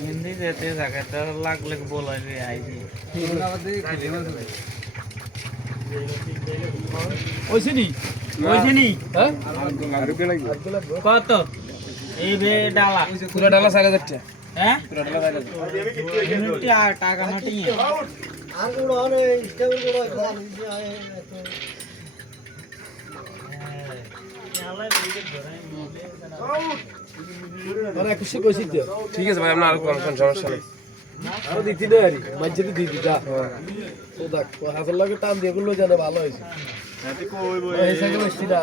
हिंदी देते जाके तर लागले बोलायला आईजी ওইছিনি হ্যাঁ কত এই বে ডালা পুরো ডালা 4000 টাকা হ্যাঁ পুরো ডালা 4000 মিনিট আর টাকা নাটি আর গুলো অনে স্টেবল গুলো খান আরে খুশি কইছি তো ঠিক আছে ভাই আমরা আর কোন সমস্যা নেই আরো দিতি না আরি মাঝে তো দিতি যা তো দেখ হাজার লাগে টান দিয়ে গুলো জানে ভালো হইছে এতে কই বই এই সাইকেল আসছি না